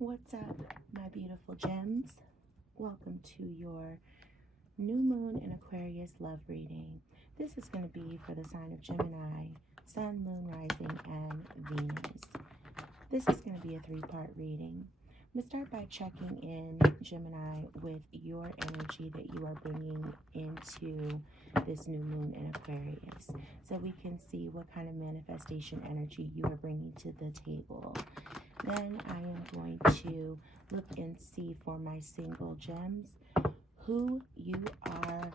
What's up, my beautiful gems? Welcome to your new moon in Aquarius love reading. This is going to be for the sign of Gemini, Sun, Moon, Rising, and Venus. This is going to be a three-part reading. I'm going to start by checking in, Gemini, with your energy that you are bringing into this new moon in Aquarius, so we can see what kind of manifestation energy you are bringing to the table. Then I am going to look and see for my single gems who you are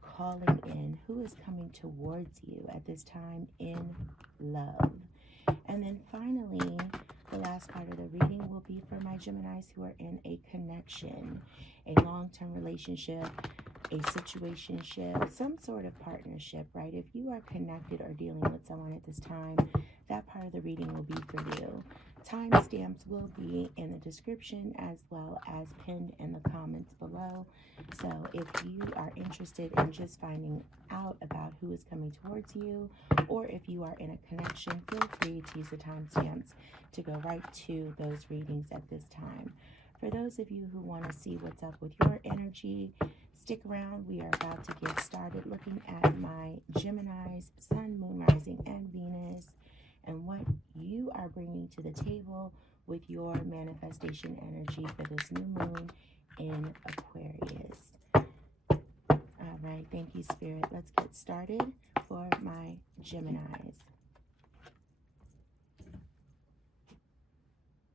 calling in, who is coming towards you at this time in love. And then finally, the last part of the reading will be for my Geminis who are in a connection, a long-term relationship, a situationship, some sort of partnership, right? If you are connected or dealing with someone at this time, that part of the reading will be for you. Timestamps will be in the description as well as pinned in the comments below. So if you are interested in just finding out about who is coming towards you, or if you are in a connection, feel free to use the timestamps to go right to those readings at this time. For those of you who want to see what's up with your energy, stick around. We are about to get started looking at my Geminis, Sun, Moon, Rising, and Venus, and what you are bringing to the table with your manifestation energy for this new moon in Aquarius. All right, thank you, Spirit. Let's get started for my Geminis.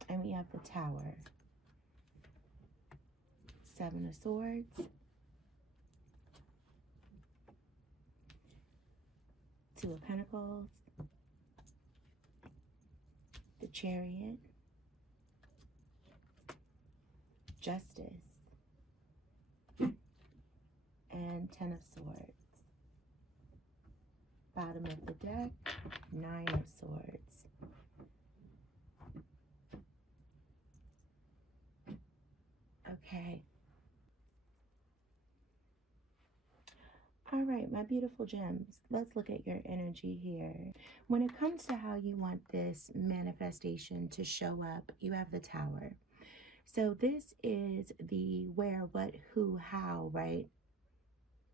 And we have the Tower, Seven of Swords, Two of Pentacles, the Chariot, Justice, and Ten of Swords. Bottom of the deck, Nine of Swords. Okay. All right, my beautiful gems, let's look at your energy here. When it comes to how you want this manifestation to show up, you have the Tower. So this is the where, what, who, how, right,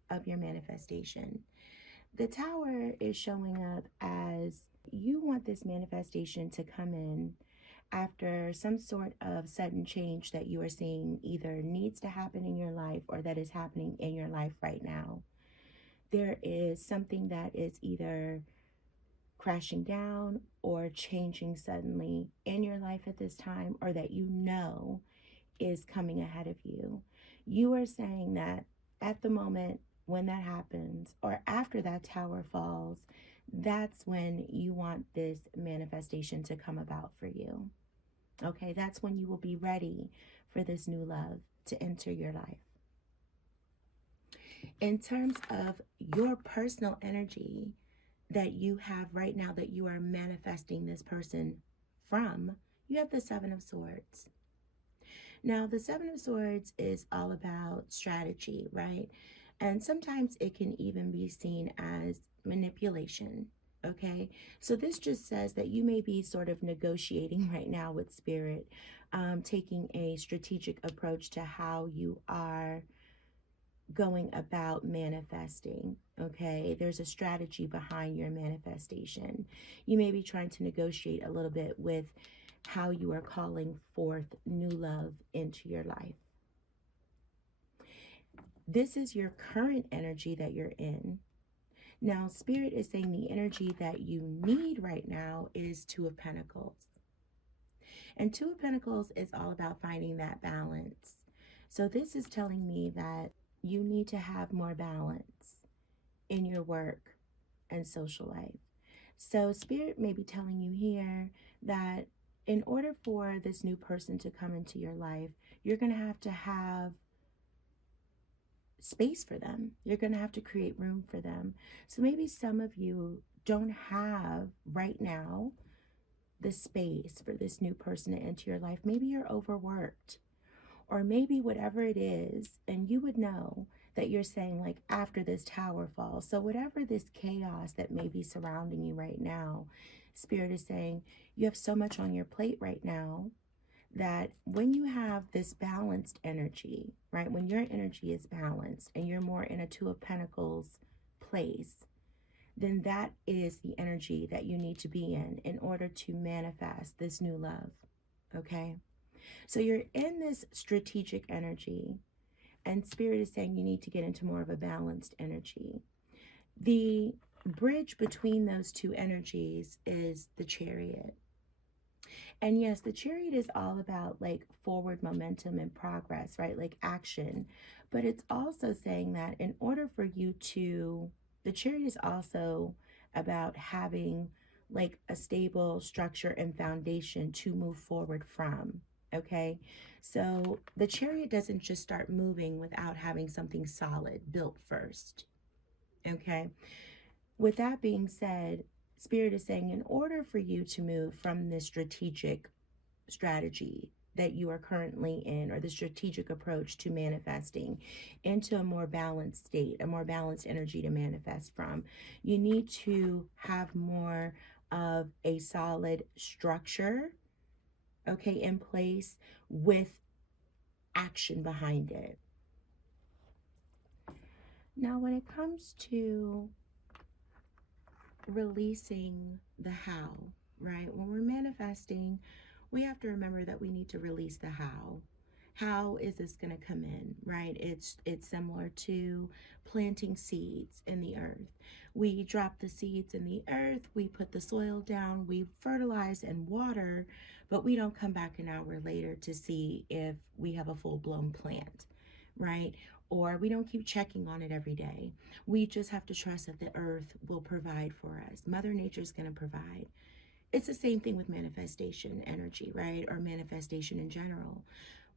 of your manifestation. The Tower is showing up as you want this manifestation to come in after some sort of sudden change that you are seeing either needs to happen in your life or that is happening in your life right now. There is something that is either crashing down or changing suddenly in your life at this time, or that you know is coming ahead of you. You are saying that at the moment when that happens, or after that Tower falls, that's when you want this manifestation to come about for you. Okay, that's when you will be ready for this new love to enter your life. In terms of your personal energy that you have right now, that you are manifesting this person from, you have the Seven of Swords. Now, the Seven of Swords is all about strategy, right? And sometimes it can even be seen as manipulation, okay? So this just says that you may be sort of negotiating right now with Spirit, taking a strategic approach to how you are going about manifesting, okay? There's a strategy behind your manifestation. You may be trying to negotiate a little bit with how you are calling forth new love into your life. This is your current energy that you're in. Now, Spirit is saying the energy that you need right now is Two of Pentacles. And Two of Pentacles is all about finding that balance. So this is telling me that you need to have more balance in your work and social life. So Spirit may be telling you here that in order for this new person to come into your life, you're going to have space for them. You're going to have to create room for them. So maybe some of you don't have right now the space for this new person to enter your life. Maybe you're overworked, or maybe whatever it is, and you would know that you're saying, like, after this Tower falls. So whatever this chaos that may be surrounding you right now, Spirit is saying you have so much on your plate right now that when you have this balanced energy, right, when your energy is balanced and you're more in a Two of Pentacles place, then that is the energy that you need to be in order to manifest this new love, okay? So you're in this strategic energy, and Spirit is saying you need to get into more of a balanced energy. The bridge between those two energies is the Chariot. And yes, the Chariot is all about like forward momentum and progress, right? Like action. But it's also saying that in order for you to, the Chariot is also about having like a stable structure and foundation to move forward from. Okay, so the Chariot doesn't just start moving without having something solid built first. Okay, with that being said, Spirit is saying in order for you to move from this strategic strategy that you are currently in, or the strategic approach to manifesting, into a more balanced state, a more balanced energy to manifest from, you need to have more of a solid structure, okay, in place with action behind it. Now, when it comes to releasing the how, right? When we're manifesting, we have to remember that we need to release the how. How is this going to come in, right? It's similar to planting seeds in the earth. We drop the seeds in the earth, we put the soil down, we fertilize and water, but we don't come back an hour later to see if we have a full-blown plant, right? Or we don't keep checking on it every day. We just have to trust that the earth will provide for us. Mother Nature is going to provide. It's the same thing with manifestation energy, right? Or manifestation in general.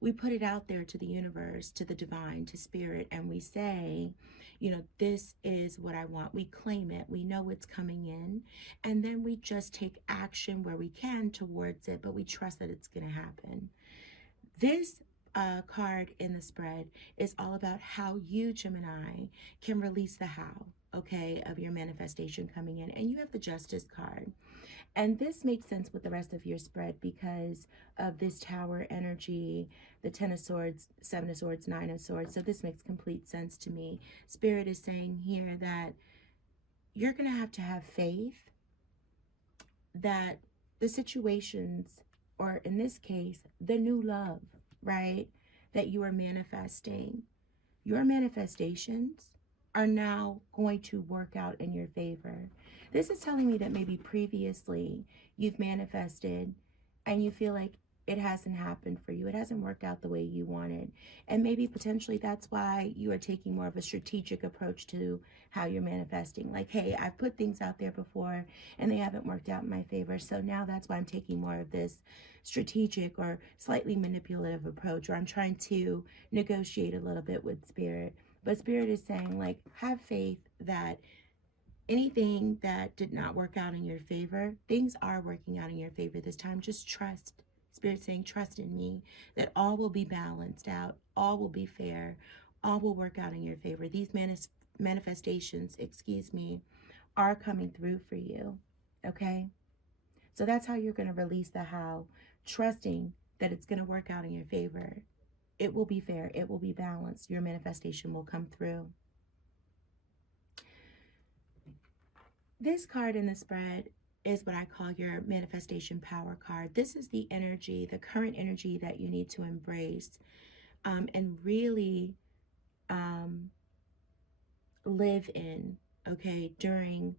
We put it out there to the universe, to the divine, to spirit, and we say, you know, this is what I want. We claim it. We know it's coming in. And then we just take action where we can towards it, but we trust that it's going to happen. This card in the spread is all about how you, Gemini, can release the how, okay, of your manifestation coming in. And you have the Justice card. And this makes sense with the rest of your spread because of this Tower energy, the Ten of Swords, Seven of Swords, Nine of Swords. So this makes complete sense to me. Spirit is saying here that you're going to have faith that the situations, or in this case, the new love, right, that you are manifesting, your manifestations are now going to work out in your favor. This is telling me that maybe previously you've manifested and you feel like it hasn't happened for you. It hasn't worked out the way you wanted. And maybe potentially that's why you are taking more of a strategic approach to how you're manifesting. Like, hey, I've put things out there before and they haven't worked out in my favor. So now that's why I'm taking more of this strategic or slightly manipulative approach, or I'm trying to negotiate a little bit with Spirit. But Spirit is saying, like, have faith that anything that did not work out in your favor, things are working out in your favor this time. Just trust. Spirit saying, trust in me, that all will be balanced out, all will be fair, all will work out in your favor. These manifestations, are coming through for you, okay? So that's how you're going to release the how, trusting that it's going to work out in your favor. It will be fair, it will be balanced, your manifestation will come through. This card in the spread is what I call your manifestation power card. This is the energy, the current energy that you need to embrace and really live in, okay, during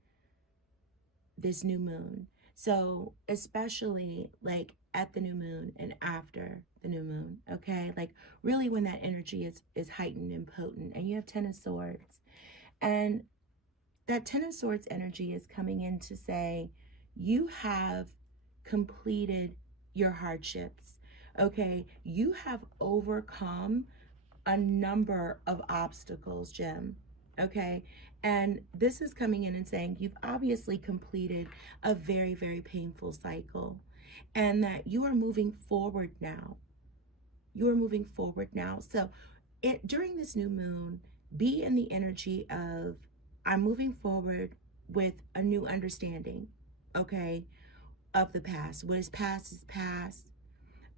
this new moon. So especially like at the new moon and after the new moon, okay, like really when that energy is heightened and potent. And you have Ten of Swords, and that Ten of Swords energy is coming in to say you have completed your hardships, okay? You have overcome a number of obstacles, Gem, okay? And this is coming in and saying you've obviously completed a very, very painful cycle, and that you are moving forward now. You are moving forward now. So during this new moon, be in the energy of, I'm moving forward with a new understanding, okay, of the past. What is past is past.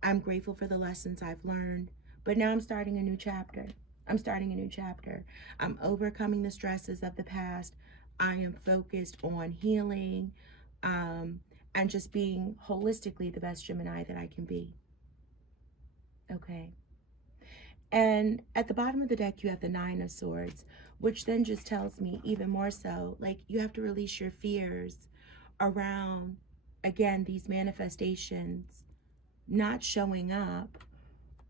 I'm grateful for the lessons I've learned, but now I'm starting a new chapter. I'm starting a new chapter. I'm overcoming the stresses of the past. I am focused on healing, and just being holistically the best Gemini that I can be. Okay. And at the bottom of the deck, you have the Nine of Swords, which then just tells me even more so, like, you have to release your fears around, again, these manifestations not showing up,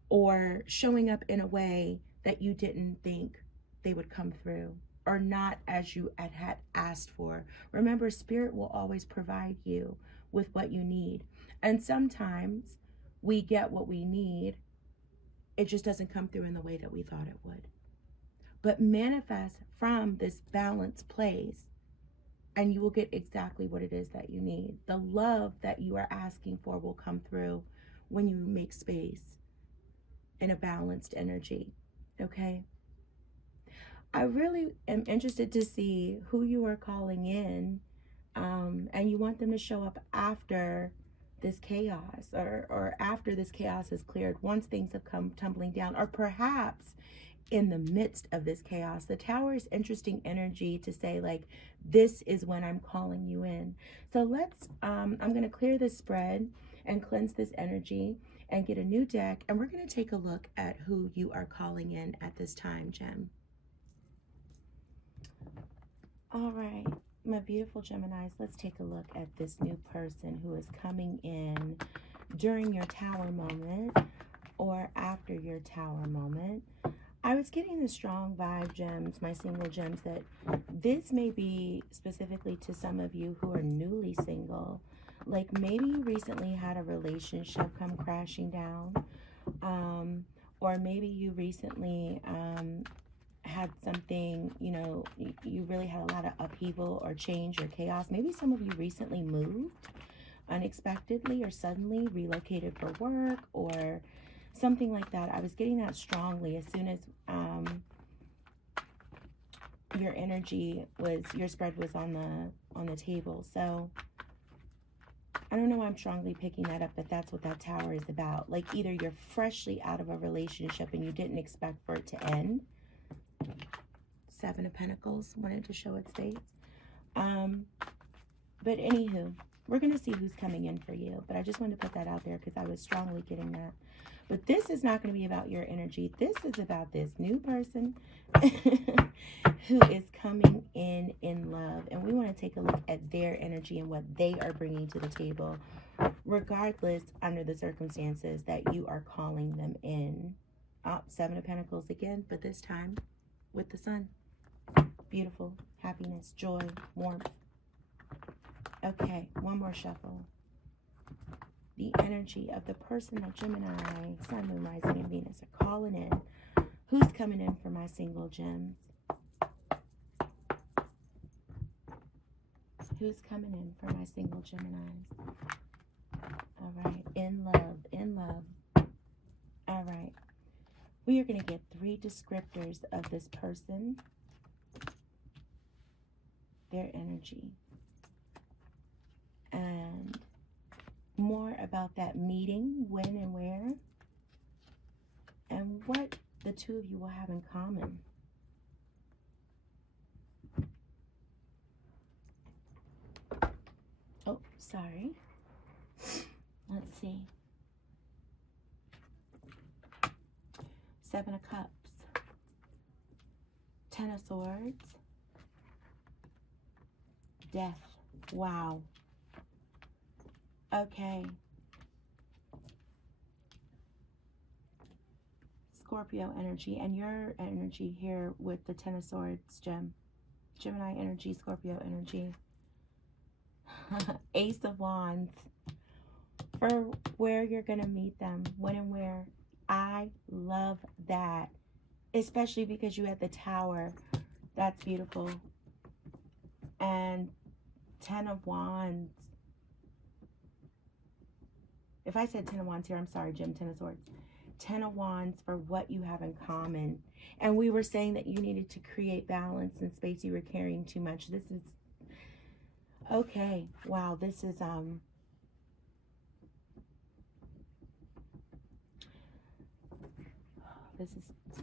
or showing up in a way that you didn't think they would come through, or not as you had asked for. Remember, Spirit will always provide you with what you need. And sometimes we get what we need, it just doesn't come through in the way that we thought it would. But manifest from this balanced place, and you will get exactly what it is that you need. The love that you are asking for will come through when you make space in a balanced energy. Okay? I really am interested to see who you are calling in, and you want them to show up after this chaos, or after this chaos is cleared, once things have come tumbling down, or perhaps in the midst of this chaos. The Tower is interesting energy to say, like, this is when I'm calling you in. So let's, I'm going to clear this spread and cleanse this energy and get a new deck, and we're going to take a look at who you are calling in at this time, Gem. All right, my beautiful Geminis, let's take a look at this new person who is coming in during your Tower moment or after your Tower moment. I was getting the strong vibe, Gems, my single gems, that this may be specifically to some of you who are newly single. Like, maybe you recently had a relationship come crashing down, or maybe you recently had something, you know, you really had a lot of upheaval or change or chaos. Maybe some of you recently moved unexpectedly or suddenly, relocated for work or something like that. I was getting that strongly as soon as your energy was, your spread was on the table. So I don't know why I'm strongly picking that up, but that's what that Tower is about. Like, either you're freshly out of a relationship and you didn't expect for it to end. Seven of Pentacles wanted to show its face. But anywho, we're going to see who's coming in for you. But I just wanted to put that out there because I was strongly getting that. But this is not going to be about your energy. This is about this new person who is coming in love. And we want to take a look at their energy and what they are bringing to the table, regardless, under the circumstances that you are calling them in. Seven of Pentacles again, but this time with the Sun. Beautiful, happiness, joy, warmth. Okay, one more shuffle. The energy of the person that Gemini, Sun, Moon, Rising, and Venus are calling in. Who's coming in for my single gems? Who's coming in for my single Geminis? All right, in love, in love. All right. We are going to get 3 descriptors of this person, their energy, and more about that meeting, when and where, and what the two of you will have in common. Oh, sorry. Let's see. Seven of Cups, Ten of Swords, Death. Wow. Okay. Scorpio energy, and your energy here with the Ten of Swords, Gemini energy, Scorpio energy. Ace of Wands, for where you're going to meet them, when and where. I love that, especially because you had the Tower. That's beautiful. And Ten of Wands. If I said Ten of Wands here, I'm sorry, Jim. Ten of Swords. Ten of Wands for what you have in common. And we were saying that you needed to create balance in space. You were carrying too much. This is okay. Wow, this is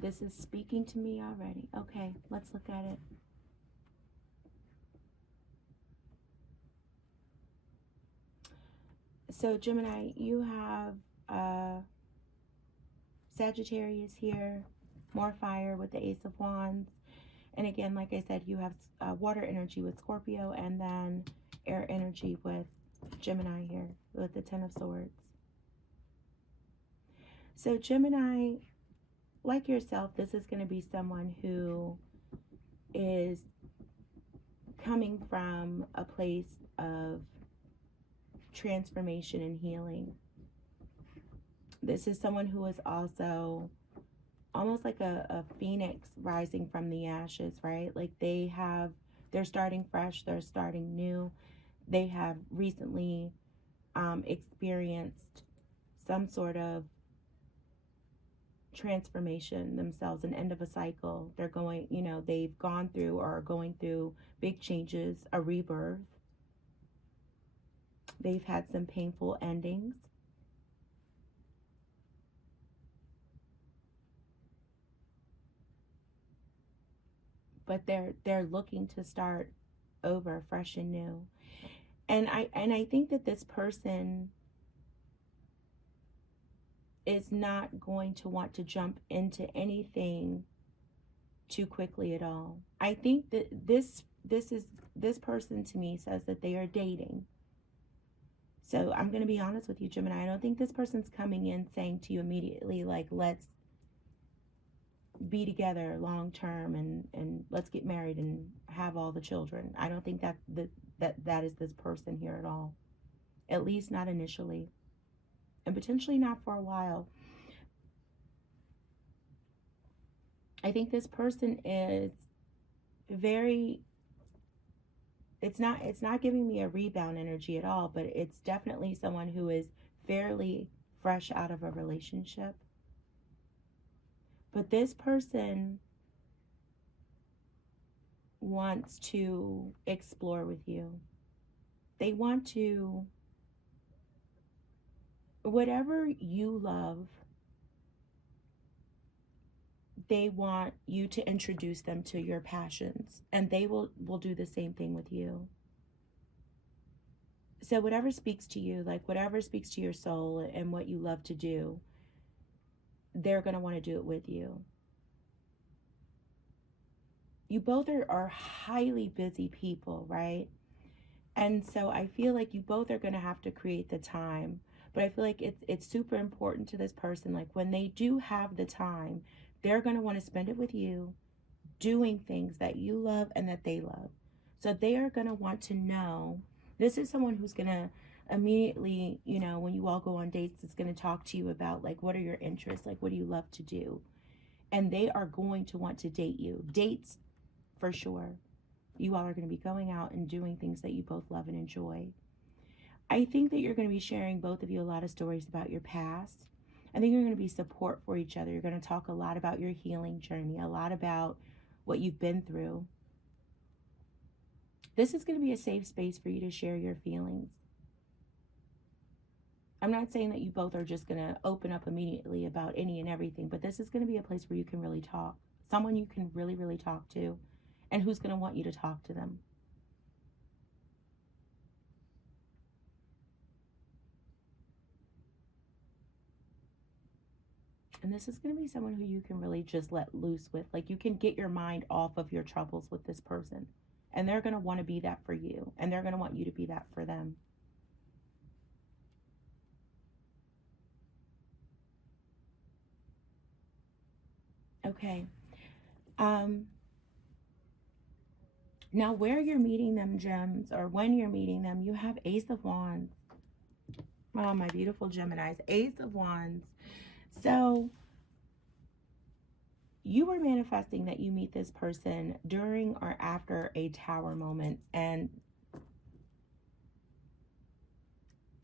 this is speaking to me already. Okay, let's look at it. So Gemini, you have Sagittarius here, more fire with the Ace of Wands. And again, like I said, you have water energy with Scorpio, and then air energy with Gemini here with the Ten of Swords. So Gemini, like yourself, this is going to be someone who is coming from a place of transformation and healing. This is someone who is also almost like a phoenix rising from the ashes, right? Like they're starting fresh, they're starting new. They have recently experienced some sort of transformation themselves, an end of a cycle. They're going, they've gone through or are going through big changes, a rebirth. They've had some painful endings. But they're looking to start over fresh and new. And I think that this person is not going to want to jump into anything too quickly at all. I think that this person to me says that they are dating. So I'm going to be honest with you, Gemini. I don't think this person's coming in saying to you immediately, like, let's be together long term and let's get married and have all the children. I don't think that is this person here at all. At least not initially. And potentially not for a while. I think this person is very, it's not giving me a rebound energy at all, but it's definitely someone who is fairly fresh out of a relationship. But this person wants to explore with you. They want to, whatever you love, they want you to introduce them to your passions, and they will do the same thing with you. So whatever speaks to you, like whatever speaks to your soul and what you love to do, they're going to want to do it with you. You both are highly busy people, right? And so I feel like you both are going to have to create the time. But I feel like it's super important to this person. Like when they do have the time, they're going to want to spend it with you, doing things that you love and that they love. So they are going to want to know. This is someone who's going to immediately, when you all go on dates, it's going to talk to you about, like, what are your interests? Like, what do you love to do? And they are going to want to date you. Dates, for sure. You all are going to be going out and doing things that you both love and enjoy. I think that you're going to be sharing, both of you, a lot of stories about your past. I think you're going to be support for each other. You're going to talk a lot about your healing journey, a lot about what you've been through. This is going to be a safe space for you to share your feelings. I'm not saying that you both are just going to open up immediately about any and everything, but this is going to be a place where you can really talk. Someone you can really, really talk to, and who's going to want you to talk to them. And this is going to be someone who you can really just let loose with. Like, you can get your mind off of your troubles with this person. And they're going to want to be that for you. And they're going to want you to be that for them. Okay. Now, where you're meeting them, gems, or when you're meeting them, you have Ace of Wands. Oh, my beautiful Geminis. Ace of Wands. So you were manifesting that you meet this person during or after a tower moment, and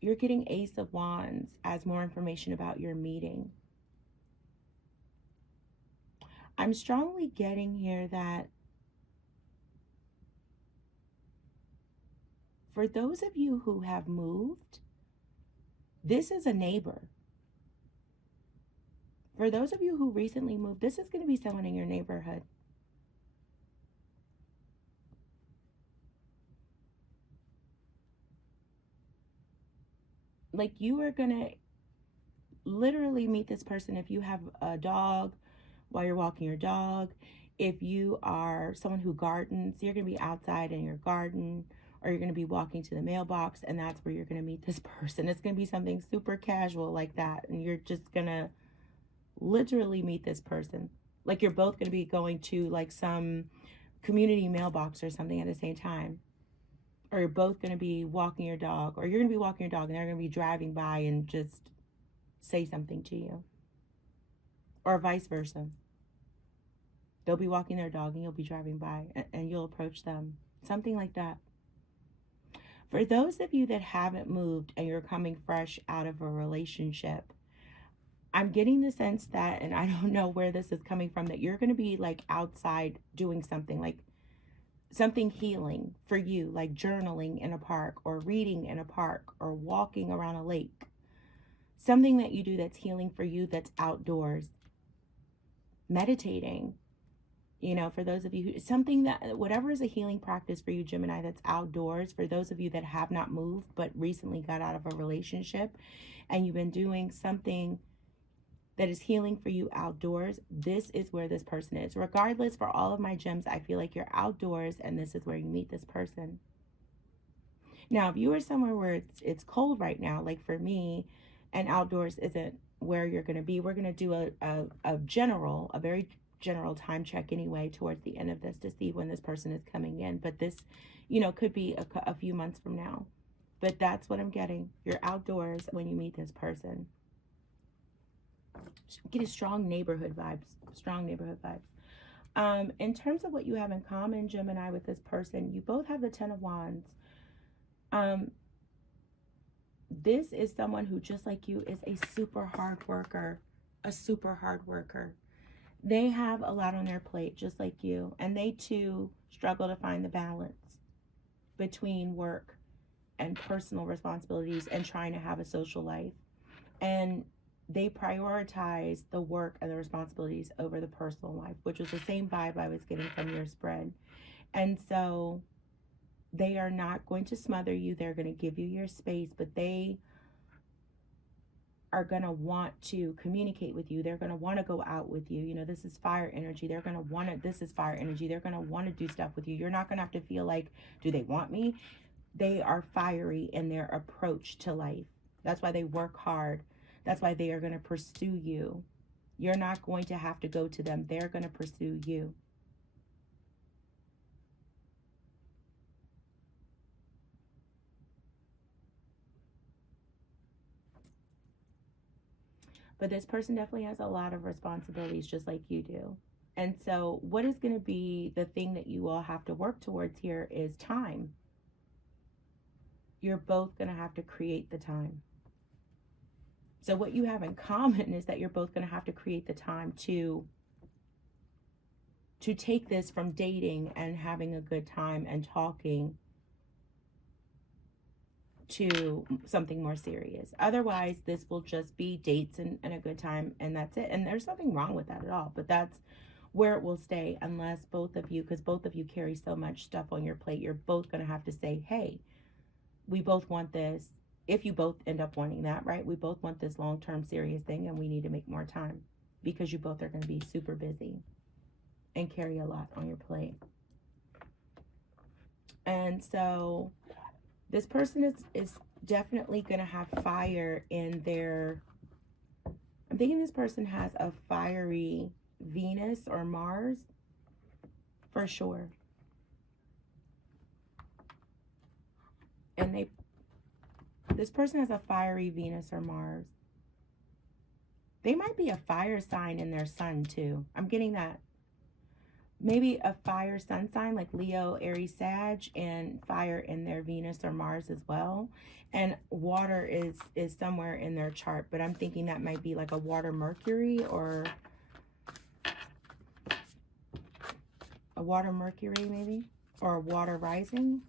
you're getting Ace of Wands as more information about your meeting. I'm strongly getting here that for those of you who have moved, this is a neighbor. For those of you who recently moved, this is going to be someone in your neighborhood. Like, you are going to literally meet this person if you have a dog while you're walking your dog. If you are someone who gardens, you're going to be outside in your garden, or you're going to be walking to the mailbox, and that's where you're going to meet this person. It's going to be something super casual like that, and you're just going to literally meet this person. Like, you're both going to be going to like some community mailbox or something at the same time. Or you're both going to be walking your dog, or you're going to be walking your dog and they're going to be driving by and just say something to you. Or vice versa. They'll be walking their dog and you'll be driving by and you'll approach them. Something like that. For those of you that haven't moved and you're coming fresh out of a relationship, I'm getting the sense that, and I don't know where this is coming from, that you're going to be like outside doing something, like something healing for you, like journaling in a park, or reading in a park, or walking around a lake. Something that you do that's healing for you, that's outdoors. Meditating, you know, for those of you who, something that, whatever is a healing practice for you, Gemini, that's outdoors. For those of you that have not moved but recently got out of a relationship and you've been doing something that is healing for you outdoors, this is where this person is. Regardless, for all of my gems, I feel like you're outdoors and this is where you meet this person. Now, if you are somewhere where it's cold right now, like for me, and outdoors isn't where you're going to be, we're going to do a very general time check anyway towards the end of this to see when this person is coming in. But this, you know, could be a few months from now. But that's what I'm getting. You're outdoors when you meet this person. Get a strong neighborhood vibes. Strong neighborhood vibes. In terms of what you have in common, Gemini, with this person, you both have the Ten of Wands. This is someone who, just like you, is a super hard worker. A super hard worker. They have a lot on their plate, just like you. And they, too, struggle to find the balance between work and personal responsibilities and trying to have a social life. And they prioritize the work and the responsibilities over the personal life, which was the same vibe I was getting from your spread. And so they are not going to smother you. They're going to give you your space, but they are going to want to communicate with you. They're going to want to go out with you. You know, this is fire energy. They're going to want to, this is fire energy. They're going to want to do stuff with you. You're not going to have to feel like, do they want me? They are fiery in their approach to life. That's why they work hard. That's why they are going to pursue you. You're not going to have to go to them. They're going to pursue you. But this person definitely has a lot of responsibilities, just like you do. And so what is going to be the thing that you all have to work towards here is time. You're both going to have to create the time. So what you have in common is that you're both going to have to create the time to take this from dating and having a good time and talking to something more serious. Otherwise, this will just be dates and a good time, and that's it. And there's nothing wrong with that at all, but that's where it will stay unless both of you, because both of you carry so much stuff on your plate, you're both going to have to say, hey, we both want this. If you both end up wanting that, right? We both want this long-term serious thing and we need to make more time because you both are going to be super busy and carry a lot on your plate. And so this person is definitely going to have fire in their, I'm thinking this person has a fiery Venus or Mars for sure. And this person has a fiery Venus or Mars. They might be a fire sign in their sun too. I'm getting that. Maybe a fire sun sign like Leo, Aries, Sag, and fire in their Venus or Mars as well. And water is somewhere in their chart, but I'm thinking that might be like a water Mercury or a water Mercury maybe, or a water rising.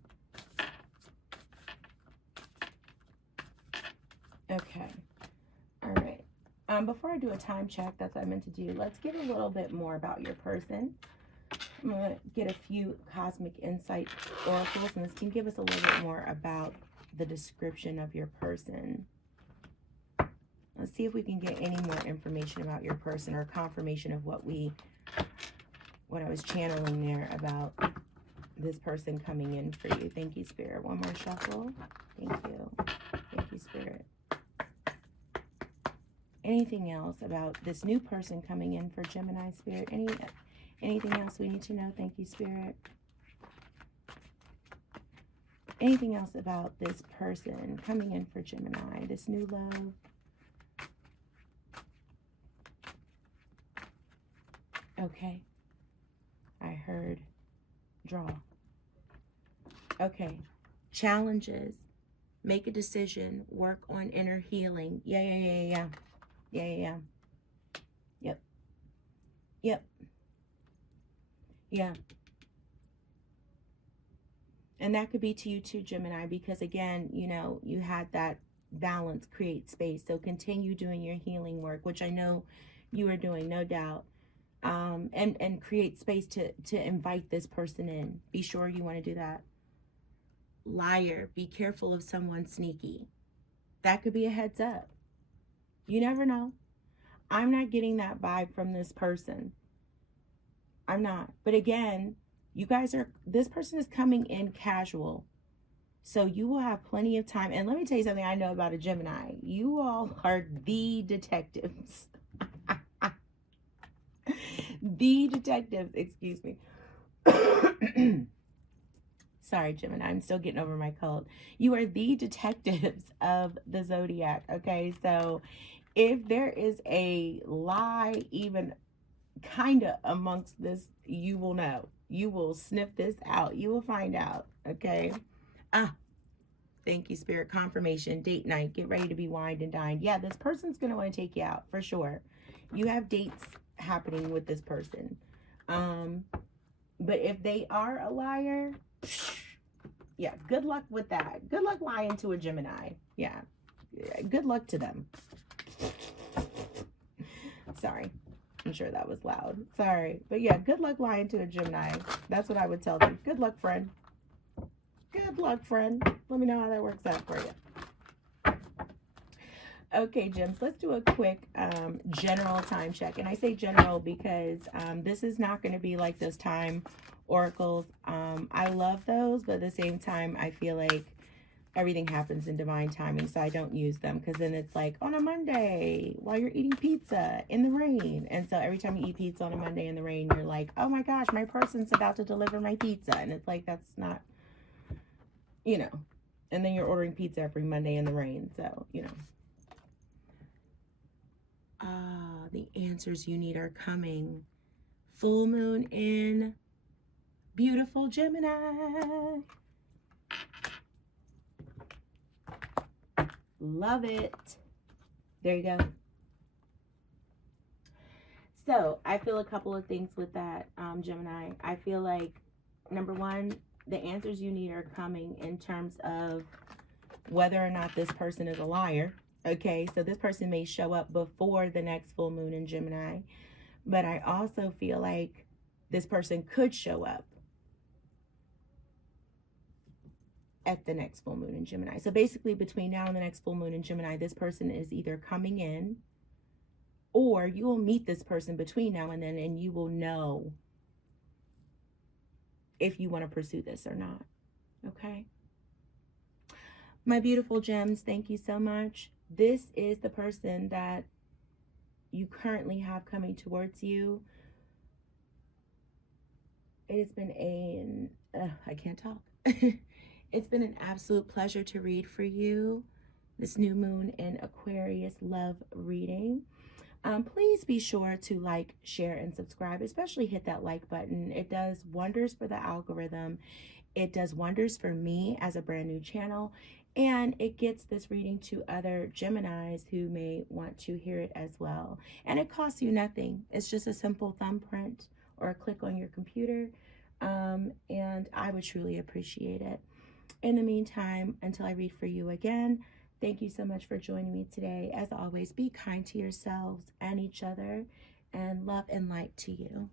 Okay. All right. Before I do a time check, that's what I meant to do. Let's get a little bit more about your person. I'm going to get a few cosmic insight oracles, and this can give us a little bit more about the description of your person. Let's see if we can get any more information about your person, or confirmation of what I was channeling there about this person coming in for you. Thank you, Spirit. One more shuffle. Thank you. Thank you, Spirit. Anything else about this new person coming in for Gemini, Spirit? Anything else we need to know? Thank you, Spirit. Anything else about this person coming in for Gemini, this new love? Okay. I heard draw. Okay. Challenges. Make a decision. Work on inner healing. Yeah. Yep. Yeah. And that could be to you too, Gemini, because again, you know, you had that balance, create space. So continue doing your healing work, which I know you are doing, no doubt. And create space to invite this person in. Be sure you want to do that. Liar, be careful of someone sneaky. That could be a heads up. You never know. I'm not getting that vibe from this person. I'm not. But again, you guys this person is coming in casual. So you will have plenty of time. And let me tell you something I know about a Gemini. You all are the detectives. The detectives, excuse me. Sorry, Gemini, I'm still getting over my cold. You are the detectives of the zodiac, okay? So if there is a lie even kind of amongst this, you will know. You will sniff this out. You will find out, okay? Thank you, Spirit. Confirmation, date night. Get ready to be wined and dined. Yeah, this person's going to want to take you out for sure. You have dates happening with this person. But if they are a liar, yeah, good luck with that. Good luck lying to a Gemini. Yeah, good luck to them. Sorry, I'm sure that was loud. Sorry, but yeah, good luck lying to a Gemini. That's what I would tell them. Good luck, friend. Good luck, friend. Let me know how that works out for you. Okay, Gems, let's do a quick general time check. And I say general because this is not going to be like those time oracles. I love those, but at the same time, I feel like everything happens in divine timing, so I don't use them, because then it's like on a Monday while you're eating pizza in the rain. And so every time you eat pizza on a Monday in the rain, you're like, oh my gosh, my person's about to deliver my pizza. And it's like, that's not, you know, and then you're ordering pizza every Monday in the rain. So, you know. The answers you need are coming. Full moon in beautiful Gemini. Love it. There you go. So I feel a couple of things with that, Gemini. I feel like, number one, the answers you need are coming in terms of whether or not this person is a liar. Okay, so this person may show up before the next full moon in Gemini, but I also feel like this person could show up at the next full moon in Gemini. So basically between now and the next full moon in Gemini, this person is either coming in, or you will meet this person between now and then, and you will know if you want to pursue this or not. Okay. My beautiful gems, thank you so much. This is the person that you currently have coming towards you. It has been I can't talk. It's been an absolute pleasure to read for you this new moon in Aquarius love reading. Please be sure to like, share, and subscribe. Especially hit that like button. It does wonders for the algorithm. It does wonders for me as a brand new channel. And it gets this reading to other Geminis who may want to hear it as well. And it costs you nothing. It's just a simple thumbprint or a click on your computer. And I would truly appreciate it. In the meantime, until I read for you again, Thank you so much for joining me today. As always, be kind to yourselves and each other, and love and light to you.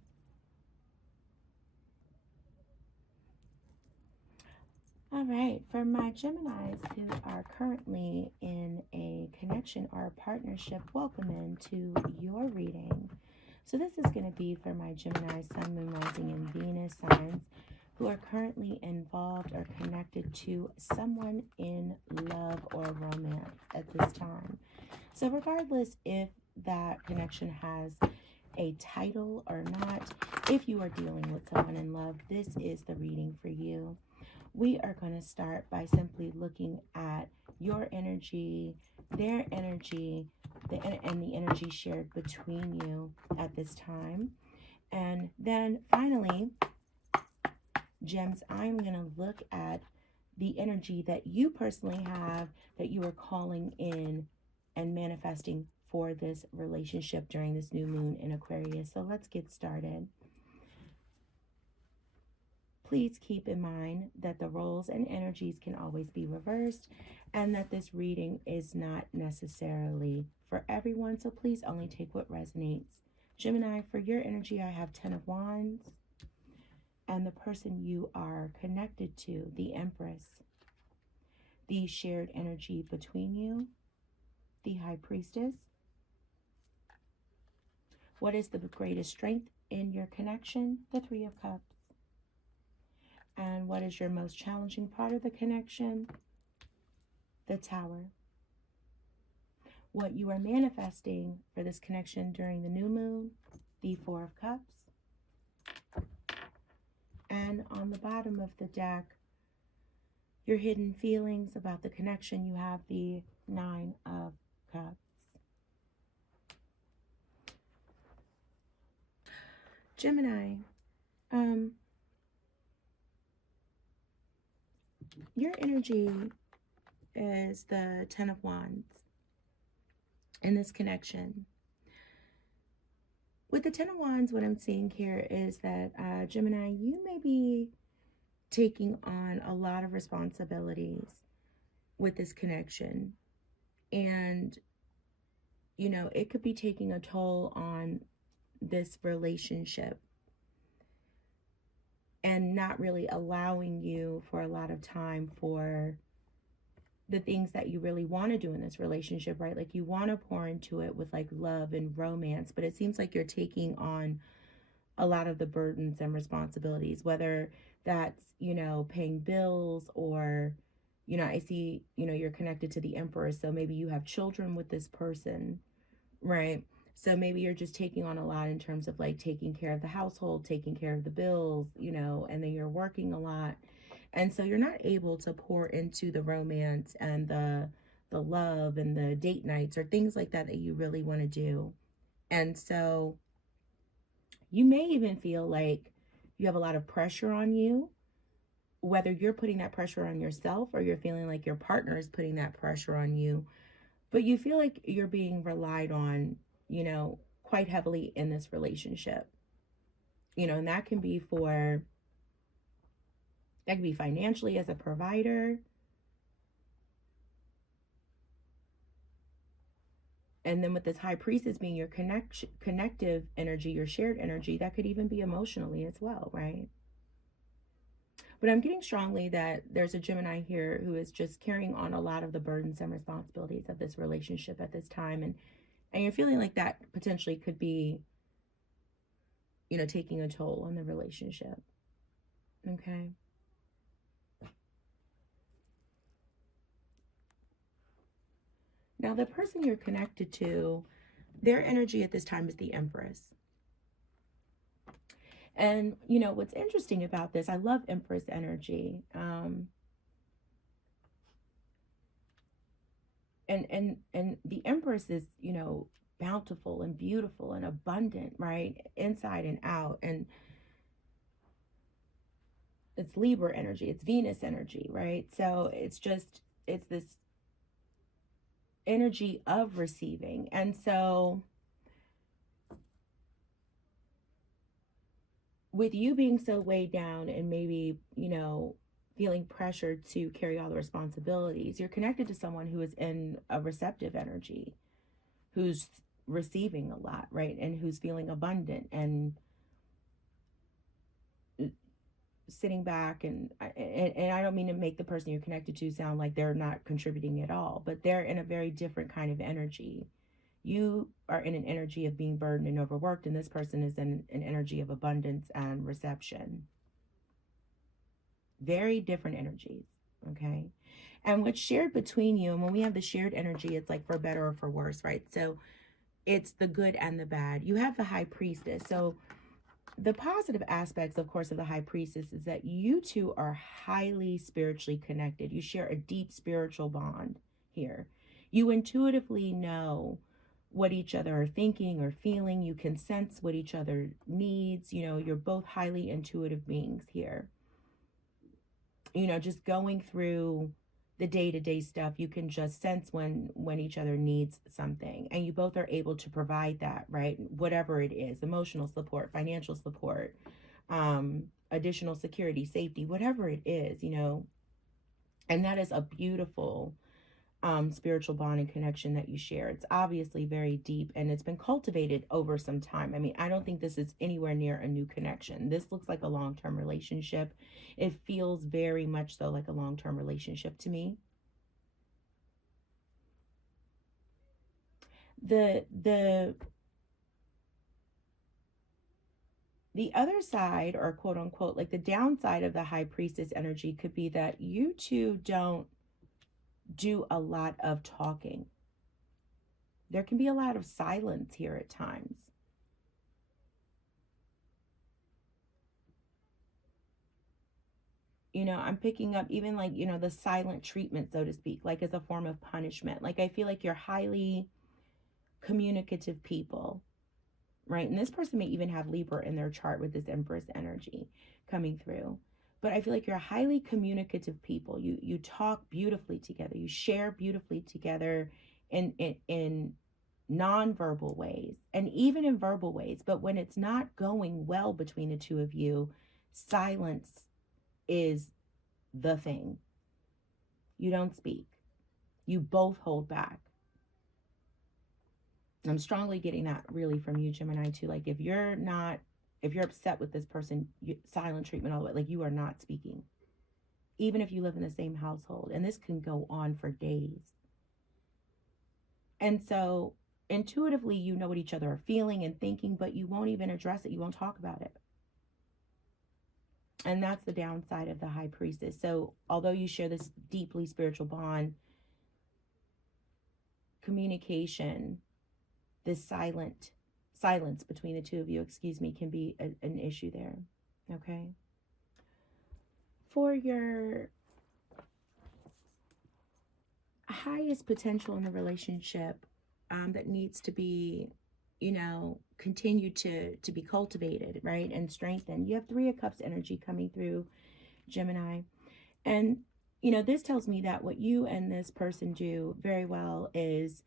All right, for my Geminis who are currently in a connection or a partnership, welcome into your reading. So this is going to be for my Gemini, Sun, Moon, Rising, and Venus signs who are currently involved or connected to someone in love or romance at this time. So regardless if that connection has a title or not, if you are dealing with someone in love, this is the reading for you. We are going to start by simply looking at your energy, their energy, and the energy shared between you at this time. And then finally, gems, I'm going to look at the energy that you personally have that you are calling in and manifesting for this relationship during this new moon in Aquarius. So let's get started. Please keep in mind that the roles and energies can always be reversed and that this reading is not necessarily for everyone. So please only take what resonates. Gemini, for your energy, I have 10 of Wands. And the person you are connected to, the Empress. The shared energy between you, the High Priestess. What is the greatest strength in your connection? The Three of Cups. And what is your most challenging part of the connection? The Tower. What you are manifesting for this connection during the new moon? The Four of Cups. And on the bottom of the deck, your hidden feelings about the connection, you have the Nine of Cups. Gemini, your energy is the 10 of Wands in this connection. With the 10 of Wands, what I'm seeing here is that, Gemini, you may be taking on a lot of responsibilities with this connection. And, you know, it could be taking a toll on this relationship and not really allowing you for a lot of time for the things that you really want to do in this relationship, right? Like you want to pour into it with like love and romance, but it seems like you're taking on a lot of the burdens and responsibilities, whether that's, you know, paying bills or, you know, I see, you know, you're connected to the Emperor. So maybe you have children with this person, right? So maybe you're just taking on a lot in terms of like taking care of the household, taking care of the bills, you know, and then you're working a lot. And so you're not able to pour into the romance and the love and the date nights or things like that that you really want to do. And so you may even feel like you have a lot of pressure on you, whether you're putting that pressure on yourself or you're feeling like your partner is putting that pressure on you. But you feel like you're being relied on, you know, quite heavily in this relationship. You know, and that can be financially as a provider. And then with this High Priestess being your connective energy, your shared energy, that could even be emotionally as well, right? But I'm getting strongly that there's a Gemini here who is just carrying on a lot of the burdens and responsibilities of this relationship at this time. And you're feeling like that potentially could be, you know, taking a toll on the relationship. Okay. Now, the person you're connected to, their energy at this time is the Empress. And, you know, what's interesting about this, I love Empress energy. And the Empress is, you know, bountiful and beautiful and abundant, right? Inside and out. And it's Libra energy, it's Venus energy, right? So it's this energy of receiving. And so with you being so weighed down and maybe, you know, feeling pressured to carry all the responsibilities. You're connected to someone who is in a receptive energy, who's receiving a lot, right? And who's feeling abundant and sitting back. And I don't mean to make the person you're connected to sound like they're not contributing at all, but they're in a very different kind of energy. You are in an energy of being burdened and overworked, and this person is in an energy of abundance and reception. Very different energies, okay? And what's shared between you, and when we have the shared energy, it's like for better or for worse, right? So it's the good and the bad. You have the high priestess. So the positive aspects, of course, of the high priestess is that you two are highly spiritually connected. You share a deep spiritual bond here. You intuitively know what each other are thinking or feeling. You can sense what each other needs. You know, you're both highly intuitive beings here. You know, just going through the day-to-day stuff, you can just sense when each other needs something, and you both are able to provide that, right? Whatever it is, emotional support, financial support, additional security, safety, whatever it is, you know. And that is a beautiful spiritual bond and connection that you share. It's obviously very deep, and it's been cultivated over some time. I mean, I don't think this is anywhere near a new connection. This looks like a long-term relationship. It feels very much so like a long-term relationship to me. The other side, or quote unquote, like the downside of the high priestess energy could be that you two don't do a lot of talking. There can be a lot of silence here at times. You know, I'm picking up even like, you know, the silent treatment, so to speak, like as a form of punishment. Like I feel like you're highly communicative people, right? And this person may even have Libra in their chart with this Empress energy coming through. But I feel like you're highly communicative people. You talk beautifully together. You share beautifully together in non-verbal ways and even in verbal ways. But when it's not going well between the two of you, silence is the thing. You don't speak. You both hold back. I'm strongly getting that really from you, Gemini, too. Like if you're upset with this person, silent treatment all the way, like you are not speaking. Even if you live in the same household. And this can go on for days. And so intuitively, you know what each other are feeling and thinking, but you won't even address it. You won't talk about it. And that's the downside of the high priestess. So although you share this deeply spiritual bond, communication, this silence between the two of you, can be an issue there. Okay. For your highest potential in the relationship that needs to be, you know, continued to be cultivated, right, and strengthened, you have 3 of Cups energy coming through, Gemini. And, you know, this tells me that what you and this person do very well is,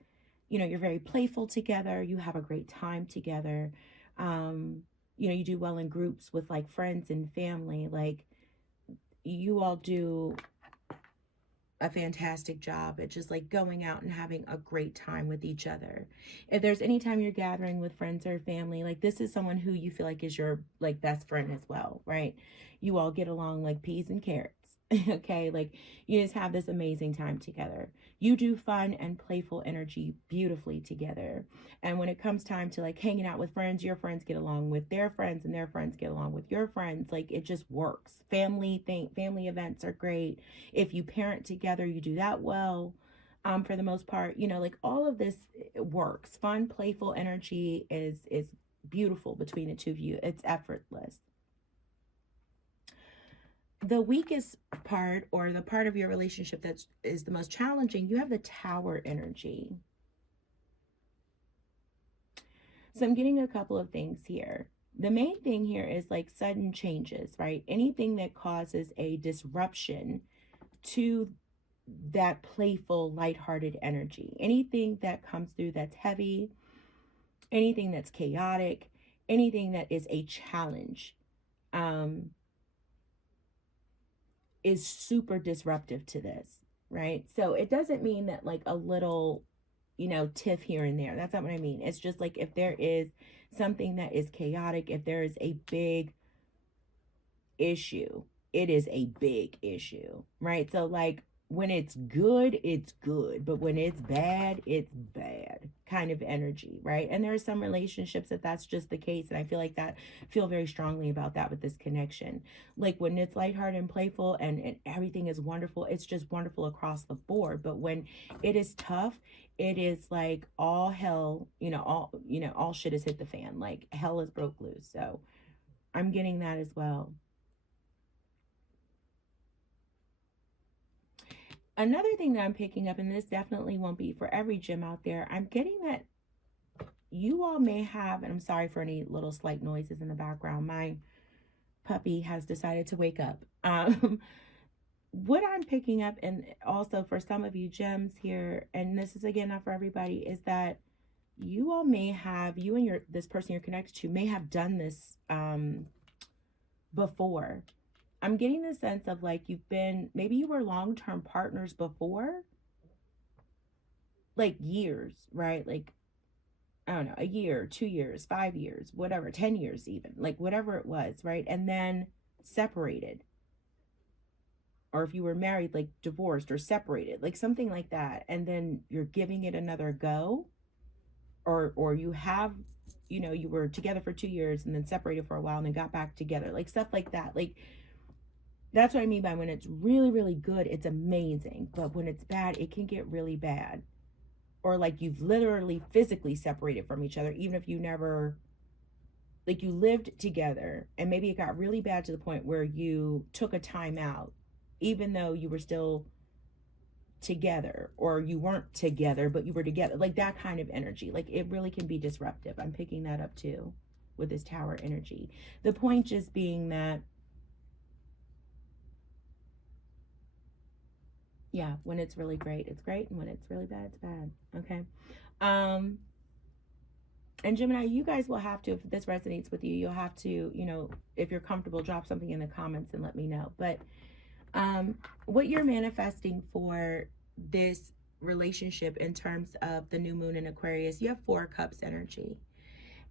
you know, you're very playful together. You have a great time together. You know, you do well in groups with like friends and family. Like you all do a fantastic job at just like going out and having a great time with each other. If there's any time you're gathering with friends or family, like this is someone who you feel like is your like best friend as well, right? You all get along like peas and carrots. Okay, like you just have this amazing time together. You do fun and playful energy beautifully together. And when it comes time to like hanging out with friends, your friends get along with their friends and their friends get along with your friends. Like it just works. Family events are great. If you parent together, you do that well. For the most part, you know, like all of this works. Fun, playful energy is beautiful between the two of you. It's effortless. The weakest part, or the part of your relationship that is the most challenging, you have the Tower energy. So I'm getting a couple of things here. The main thing here is like sudden changes, right? Anything that causes a disruption to that playful, lighthearted energy. Anything that comes through that's heavy, anything that's chaotic, anything that is a challenge. is super disruptive to this, right? So it doesn't mean that like a little, you know, tiff here and there. That's not what I mean. It's just like if there is something that is chaotic, if there is a big issue, it is a big issue, right? So like when it's good, it's good, but when it's bad kind of energy, right? And there are some relationships that that's just the case, and I feel very strongly about that with this connection. Like when it's lighthearted and playful and everything is wonderful, it's just wonderful across the board. But when it is tough, it is like all hell, all shit has hit the fan, like hell is broke loose. So I'm getting that as well. Another thing that I'm picking up, and this definitely won't be for every gem out there, I'm getting that you all may have, and I'm sorry for any little slight noises in the background. My puppy has decided to wake up. What I'm picking up, and also for some of you gems here, and this is again not for everybody, is that you all may have, you and this person you're connected to may have done this before. I'm getting the sense of like maybe you were long-term partners before, like years, right? Like, I don't know, a year, 2 years, 5 years, whatever, 10 years even, like whatever it was, right? And then separated. Or if you were married, like divorced or separated, like something like that. And then you're giving it another go. Or you have, you were together for 2 years and then separated for a while and then got back together, like stuff like that. Like, that's what I mean by when it's really, really good, it's amazing. But when it's bad, it can get really bad. Or like you've literally physically separated from each other, even if you never, like you lived together and maybe it got really bad to the point where you took a time out, even though you were still together, or you weren't together, but you were together, like that kind of energy. Like it really can be disruptive. I'm picking that up too with this Tower energy. The point just being that, yeah, when it's really great, it's great. And when it's really bad, it's bad. Okay. And Gemini, you guys will have to, if this resonates with you, you'll have to, if you're comfortable, drop something in the comments and let me know. But what you're manifesting for this relationship in terms of the new moon in Aquarius, you have 4 cups energy.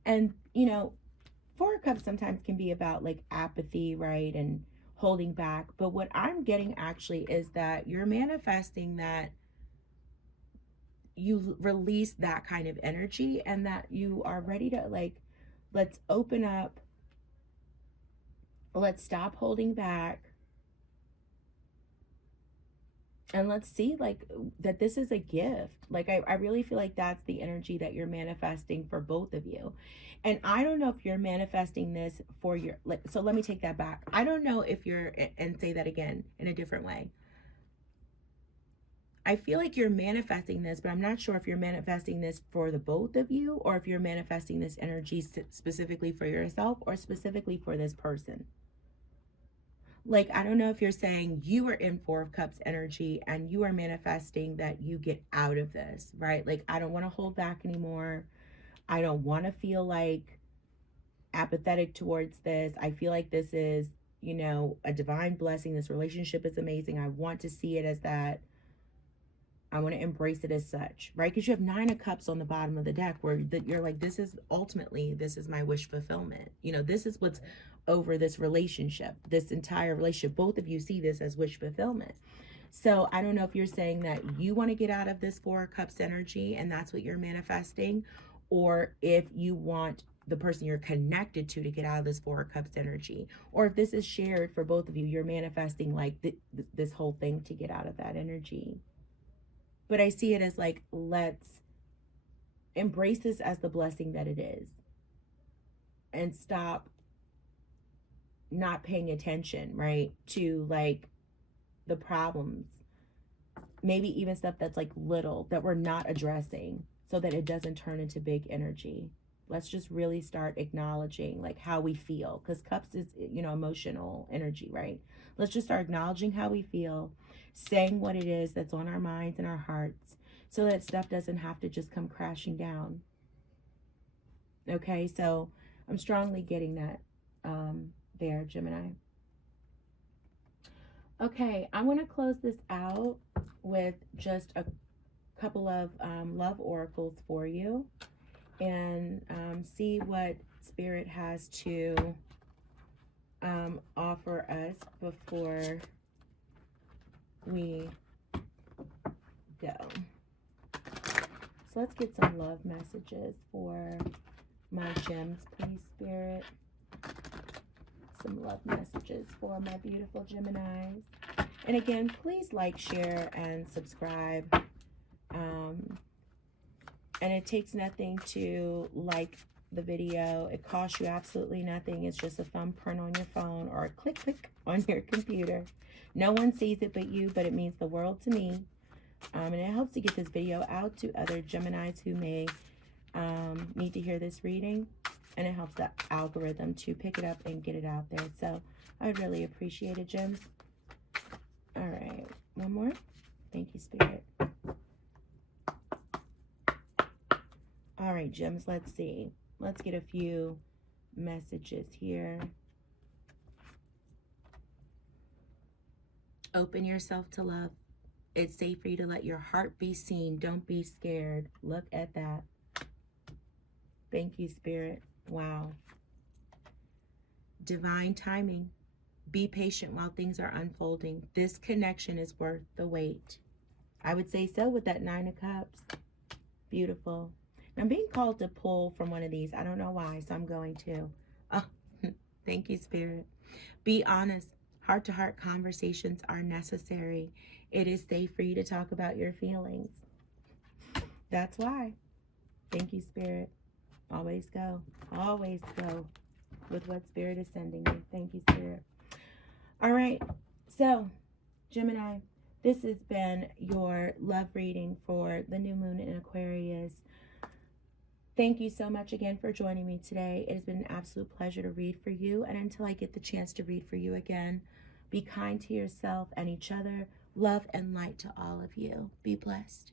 And, 4 cups sometimes can be about like apathy, right? And holding back. But what I'm getting actually is that you're manifesting that you release that kind of energy and that you are ready to like, let's open up, let's stop holding back, and let's see like that this is a gift. Like I really feel like that's the energy that you're manifesting for both of you. And I don't know if you're manifesting this for your, like, so let me take that back. I don't know if you're, and say that again in a different way. I feel like you're manifesting this, but I'm not sure if you're manifesting this for the both of you, or if you're manifesting this energy specifically for yourself or specifically for this person. Like, I don't know if you're saying you are in 4 of Cups energy and you are manifesting that you get out of this, right? Like, I don't want to hold back anymore. I don't want to feel like apathetic towards this. I feel like this is, a divine blessing. This relationship is amazing. I want to see it as that. I want to embrace it as such, right? Because you have 9 of Cups on the bottom of the deck where you're like, this is my wish fulfillment. This is what's over this relationship, this entire relationship. Both of you see this as wish fulfillment. So I don't know if you're saying that you want to get out of this 4 of Cups energy and that's what you're manifesting, or if you want the person you're connected to get out of this 4 of Cups energy, or if this is shared for both of you, you're manifesting like this whole thing to get out of that energy. But I see it as like, let's embrace this as the blessing that it is and stop not paying attention, right, to like the problems, maybe even stuff that's like little that we're not addressing, so that it doesn't turn into big energy. Let's just really start acknowledging like how we feel, because Cups is, emotional energy, right? Let's just start acknowledging how we feel, saying what it is that's on our minds and our hearts, so that stuff doesn't have to just come crashing down. Okay, so I'm strongly getting that there, Gemini. Okay, I want to close this out with just a couple of love oracles for you, and see what Spirit has to offer us before we go. So let's get some love messages for my gems, please, Spirit. Some love messages for my beautiful Geminis. And again, please like, share, and subscribe. And it takes nothing to like the video. It costs you absolutely nothing. It's just a thumbprint on your phone or a click on your computer. No one sees it but you, but it means the world to me. And it helps to get this video out to other Geminis who may need to hear this reading. And it helps the algorithm to pick it up and get it out there. So I would really appreciate it, gems. All right, one more. Thank you, Spirit. All right, gems, let's see. Let's get a few messages here. Open yourself to love. It's safe for you to let your heart be seen. Don't be scared. Look at that. Thank you, Spirit. Wow. Divine timing. Be patient while things are unfolding. This connection is worth the wait. I would say so with that Nine of Cups. Beautiful. I'm being called to pull from one of these. I don't know why, so I'm going to. Oh, thank you, Spirit. Be honest. Heart-to-heart conversations are necessary. It is safe for you to talk about your feelings. That's why. Thank you, Spirit. Always go with what Spirit is sending you. Thank you, Spirit. All right. So, Gemini, this has been your love reading for the new moon in Aquarius. Thank you so much again for joining me today. It has been an absolute pleasure to read for you. And until I get the chance to read for you again, be kind to yourself and each other. Love and light to all of you. Be blessed.